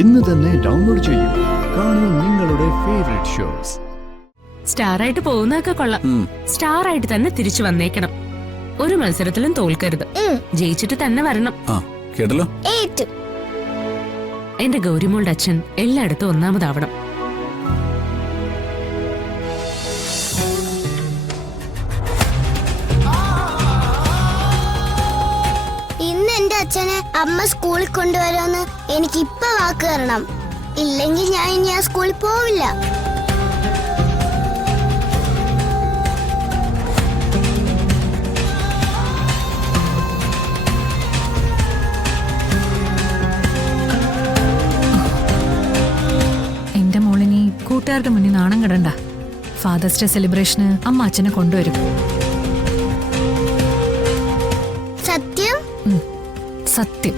ഇന്ന് തന്നെ ഡൗൺലോഡ് ചെയ്യൂ. കാണൂ നിങ്ങളുടെ ഫേവറേറ്റ് ഷോസ്. സ്റ്റാർ ആയിട്ട് പോകുന്നതൊക്കെ കൊള്ളാം. സ്റ്റാർ ആയിട്ട് തന്നെ തിരിച്ചു വന്നേക്കണം. ഒരു മത്സരത്തിലും തോൽക്കരുത്. ജയിച്ചിട്ട് തന്നെ വരണം. കേട്ടല്ലോ. എന്റെ ഗൗരിമോളുടെ അച്ഛൻ എല്ലായിടത്തും ഒന്നാമതാവണം. ഇന്ന് എന്റെ അച്ഛനെ അമ്മ സ്കൂളിൽ കൊണ്ടുവരുമെന്ന് എനിക്ക് ഇപ്പൊ വാക്ക് തരണം. ഇല്ലെങ്കിൽ ഞാൻ ഇനി ആ സ്കൂളിൽ പോവില്ല. എന്റെ മോളിനി കൂട്ടുകാരുടെ മുന്നിൽ നാണം കിടണ്ട. ഫാദേഴ്സ് ഡേ സെലിബ്രേഷന് അമ്മ അച്ഛനെ കൊണ്ടുവരും. സത്യം? സത്യം.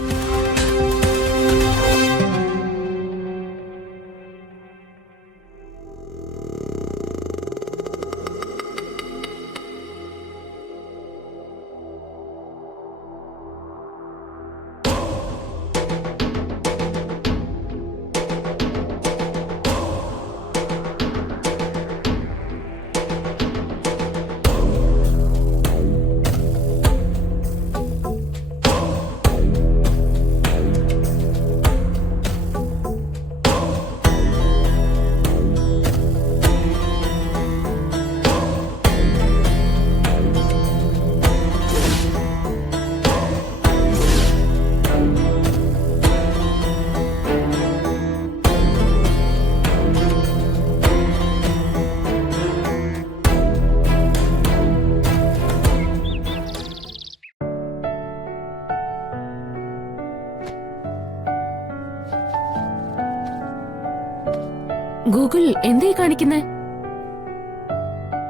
ഗൂഗിൾ എന്തേ കാണിക്കുന്നേ?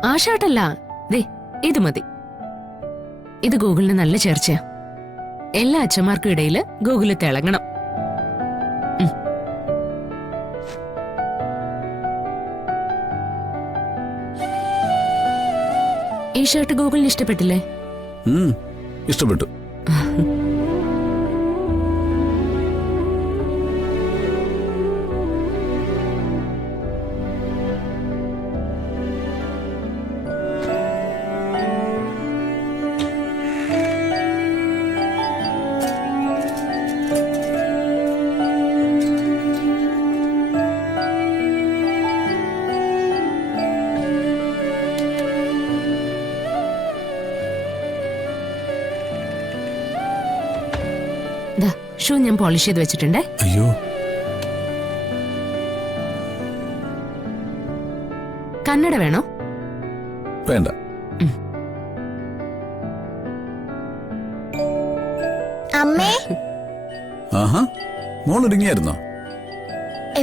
ആ ഷർട്ടല്ല, ദേ ഇത് മതി. ഇത് ഗൂഗിളിന് നല്ല ചേർച്ചയാ. എല്ലാ അച്ഛന്മാർക്കും ഇടയില് ഗൂഗിള് തിളങ്ങണം. ഈ ഷർട്ട് ഗൂഗിളിന് ഇഷ്ടപ്പെട്ടില്ലേ? ഇഷ്ടപ്പെട്ടു. ഷൂ ഞാൻ പോളിഷ് ചെയ്ത് വെച്ചിട്ടുണ്ടേ. അയ്യോ, കന്നഡ വേണോ? വേണ്ട. അമ്മേ, ആഹാ, മോൾ ഇടുങ്ങിയായിരുന്നോ?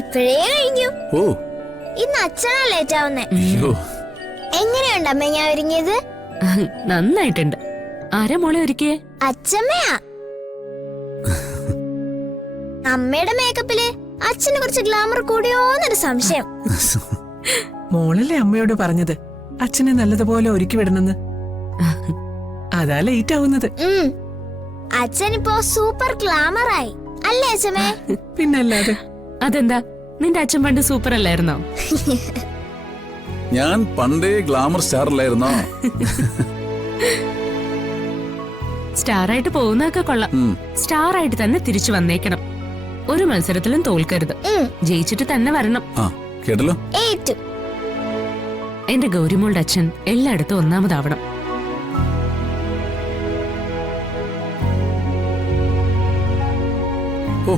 എപ്പോഴേ കഴിഞ്ഞു. ഓ, ഇന്ന് അച്ഛനാ ലേറ്റ് ആവുന്നേ. അയ്യോ, എങ്ങനെയുണ്ട് അമ്മ ഞാൻ ഒരുങ്ങിയത്? നന്നായിട്ടുണ്ട്. ആരാ മോളെ ഒരുക്കിയേ? അച്ഛമ്മയാ. അമ്മയുടെ മേക്കപ്പില് അച്ഛനെ കുറിച്ച് ഗ്ലാമർ കൂടിയോന്നൊരു സംശയം. മോളല്ലേ അമ്മയോട് പറഞ്ഞത് അച്ഛനെ നല്ലതുപോലെ ഒരുക്കി വിടണമെന്ന്? അതാ ലേറ്റ് ആവുന്നത്. അച്ഛനിപ്പോ സൂപ്പർ ഗ്ലാമറായി അല്ലേ അച്ഛമ്മേ? പിന്നല്ലാതെ. അതെന്താ, നിന്റെ അച്ഛൻ പണ്ട് സൂപ്പർ അല്ലായിരുന്നോ? ഞാൻ പണ്ടേ ഗ്ലാമർ സ്റ്റാർ അല്ലായിരുന്നോ? സ്റ്റാർ ആയിട്ട് പോകുന്നതൊക്കെ കൊള്ളാം. സ്റ്റാർ ആയിട്ട് തന്നെ തിരിച്ചു വന്നേക്കണം. ഒരു മത്സരത്തിലും തോൽക്കരുത്. ജയിച്ചിട്ട് തന്നെ വരണം. കേട്ടല്ലോ. എന്റെ ഗൗരിമോളുടെ അച്ഛൻ എല്ലായിടത്തും ഒന്നാമതാവണം. ഓ,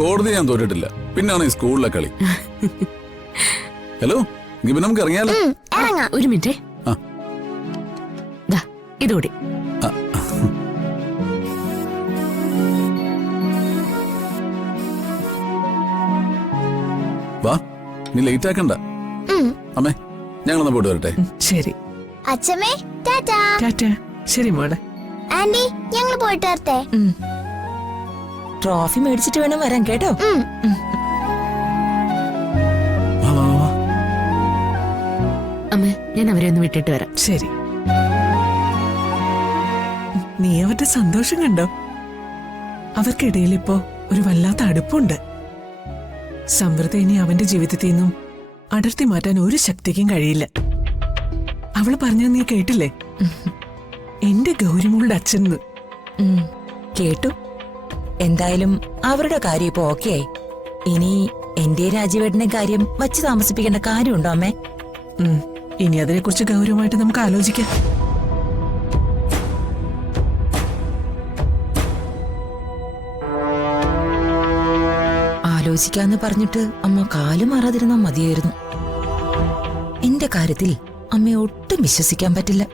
കോടതി ഞാൻ തോറ്റിട്ടില്ല. പിന്നാണ് ഈ സ്കൂളിലെ കളി. ഹലോ, ഇപ്പൊ നമുക്ക് ഇറങ്ങിയാലോ? ഒരു മിനിറ്റേ, ഇതുകൂടി. വാ, നീ ലേറ്റ് ആക്കണ്ട. അമ്മേ, ഞങ്ങളൊന്ന് പോയിട്ട് വരട്ടെ. ശരി അച്ഛമ്മേ, ടാറ്റാ. ടാറ്റാ. ശരി മോളെ. ആന്റി, ഞങ്ങൾ പോയിട്ട് വരട്ടെ. ട്രോഫി മേടിച്ചിട്ട് വേണം വരാൻ, കേട്ടോ? അമ്മ, ഞാൻ അവരെ ഒന്ന് വിട്ടിട്ട് വരാം. ശരി. നീ അവരുടെ സന്തോഷം കണ്ടോ? അവർക്കിടയിൽ ഇപ്പോ ഒരു വല്ലാത്ത അടുപ്പുണ്ട്. സമൃദ്ധ ഇനി അവന്റെ ജീവിതത്തിൽ നിന്നും അടർത്തി മാറ്റാൻ ഒരു ശക്തിക്കും കഴിയില്ല. അവള് പറഞ്ഞ നീ കേട്ടില്ലേ? എന്റെ ഗൗരിമോളുടെ അച്ഛൻ. കേട്ടു. എന്തായാലും അവരുടെ കാര്യം ഇപ്പൊ ഓക്കെ ആയി. ഇനി എന്റെ രാജീവേട്ടന്റെ കാര്യം വച്ച് താമസിപ്പിക്കേണ്ട കാര്യമുണ്ടോ അമ്മേ? ഇനി അതിനെക്കുറിച്ച് ഗൗരവമായിട്ട് നമുക്ക് ആലോചിക്കാം. ആലോചിക്കാന്ന് പറഞ്ഞിട്ട് അമ്മ കാല് മാറാതിരുന്നാ മതിയായിരുന്നു. എന്റെ കാര്യത്തിൽ അമ്മയെ ഒട്ടും വിശ്വസിക്കാൻ പറ്റില്ല.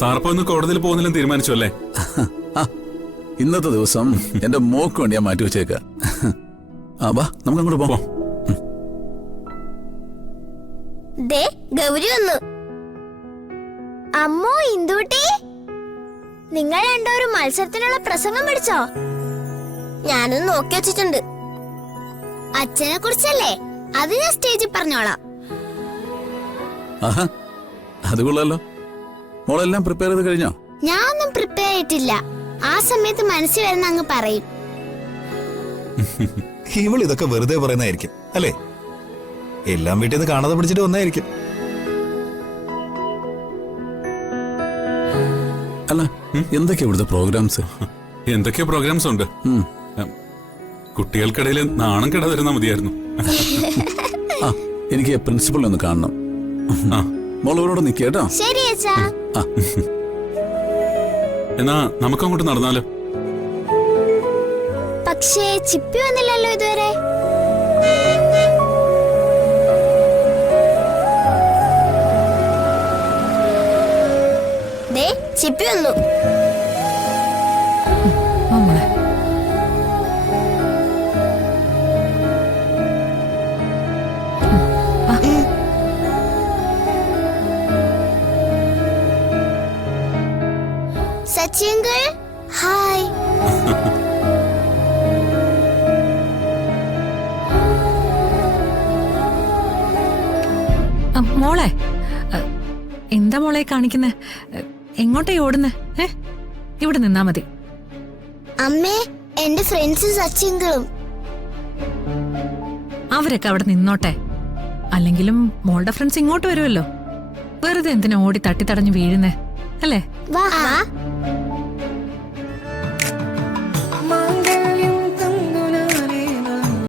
സാറപ്പോ ഇന്ന് കോടതിയിൽ പോകുന്നില്ലെന്ന് തീരുമാനിച്ചു അല്ലേ? ഇന്നത്തെ ദിവസം എന്റെ മോക്ക് വേണ്ടി ഞാൻ മാറ്റി വെച്ചേക്ക. വാ നമുക്ക് അങ്ങോട്ട് പോവാം. ദേ ഗൗരി വന്നു. അമ്മോ ഇന്ദുട്ടി, നിങ്ങൾ രണ്ടൊരു മത്സരത്തിനുള്ള പ്രസംഗം പഠിച്ചോ? ഞാനൊന്ന് നോക്കി വെച്ചിട്ടുണ്ട്. അച്ഛനെ കുറിച്ചല്ലേ? അത് ഞാൻ സ്റ്റേജിൽ പറഞ്ഞോളാം. ആഹാ, അത് കൊള്ളാലോ. മോളെല്ലാം പ്രിപ്പയർ ചെയ്ത് കഴിഞ്ഞോ? ഞാനൊന്നും പ്രിപ്പയർ ചെയ്തിട്ടില്ല. ആ സമയത്ത് മനസ്സിൽ വരുന്ന അങ്ങ് പറയും. ഇവൾ ഇതൊക്കെ വെറുതെ പറയുന്നതായിരിക്കും അല്ലേ? എല്ലാം വീട്ടിൽ നിന്ന് കാണാതെ പിടിച്ചിട്ട് വന്നായിരിക്കും. അല്ല, എന്തൊക്കെയാ ഇവിടുത്തെ പ്രോഗ്രാംസ്? എന്തൊക്കെയോ പ്രോഗ്രാംസ് ഉണ്ട്. കുട്ടികൾക്കിടയിൽ നാണം കിടാതിരുന്നാ മതിയായിരുന്നു. എനിക്ക് പ്രിൻസിപ്പളിനെ ഒന്ന് കാണണം. മോളോട് നിൽക്കേട്ടോ. ശരി അച്ഛാ. എന്നാ നമുക്കങ്ങോട്ട് നടന്നാലോ? പക്ഷേ ചിപ്പി വന്നില്ലല്ലോ ഇതുവരെ. ദേ ചിപ്പി വന്നു. മോളെ സച്ചിയങ്കിൾ ഹായ്. മോളെ എന്താ മോളെ കാണിക്കുന്നേ? എങ്ങോട്ടേ ഓടുന്നേ? ഇവിടെ നിന്നാ മതി. അമ്മേ, എന്റെ ഫ്രണ്ട്സ് സച്ചിയങ്കിളും. അവരൊക്കെ അവിടെ നിന്നോട്ടെ. അല്ലെങ്കിലും മോളുടെ ഫ്രണ്ട്സ് ഇങ്ങോട്ട് വരുമല്ലോ. വെറുതെ എന്തിനാ ഓടി തട്ടിത്തടഞ്ഞു വീഴുന്നേ അല്ലേ? വാ.